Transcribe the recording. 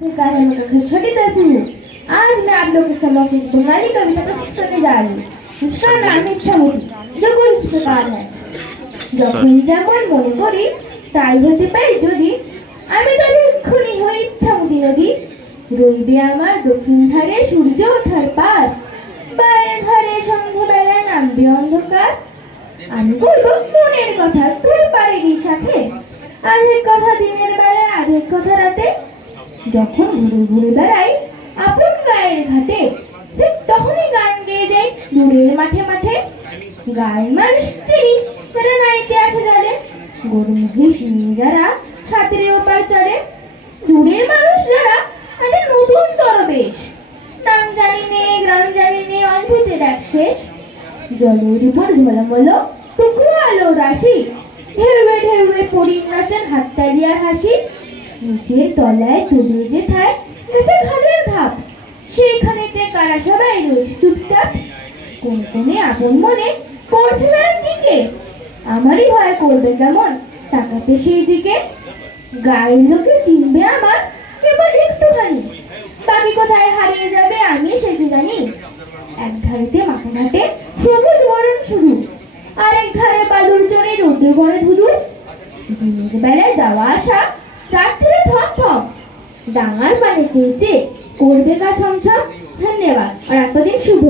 छोटी तस्वीर। आज मैं आप लोगों के समक्ष एक बंगाली कविता प्रस्तुत करने जा रही हूँ, जिसका नाम है इच्छामती, जो कुछ इस प्रकार है। যখন যেমন মনে করি তাই হতে পারি যদি, আমি তবে এক্ষুনি হই ইচ্ছামতি নদী। রইবে আমার দক্ষিণ ধারে সূর্য ওঠার পার, বাইরের ধারে সন্ধ্যাবেলায় নামবে অন্ধকার। আমি বলবো মনের কথা তোর পারেরই সাথে, আধেক কথা দিনের বেলায় আধেক কথা রাতে। যখন ঘুরে ঘুরে বেড়াই আপন গায়ের ঘাটে, ঠিক তখনই গান গেয়ে যাই দূরের মাঠে মাঠে। গায়ের মানুষ চিনি তারা নাইতে আসে জলে, গরু মহিষ নিয়ে যারা সাঁতরে ওপার চলে। দূরের মানুষ যারা তাদের নতুন তরবেশ, নাম জানি নে গ্রাম জানি নে অদ্ভুতের এক শেষ। জলের উপর ঝলমল টুকরো আলো রাশি, ঢেউয়ে ঢেউয়ে পড়ি নাচন হাততালি আর হাসি। নিচের তলায় তুলে যেথায় গেছে ঘাটের ধাপ, সেইখানেতে কারা সবাই রয়েছে চুপচাপ। কোন কোনে আপন মনে পড়ছে তারা টিকে, আমারই ভয় করবে কেমন তাকাতে সেই দিকে। গায়ের লোকে চিনবে আমার কেবল একটুখানি, বাকি কোথায় হারিয়ে যাবে আমি সেটি জানি। এক ধারেতে মাথা ঘাটে সবুজ বরণ শুধু, আর এক ধারে বালুর চরে রৌদ্র করে ধুধু। দিনের বেলায় যাওয়া আসা, রাত্রে থম থম, ডাঙার মানে চেয়ে চেয়ে করবে গা ছমছম। ধন্যবাদ আর এতদিন শুভ।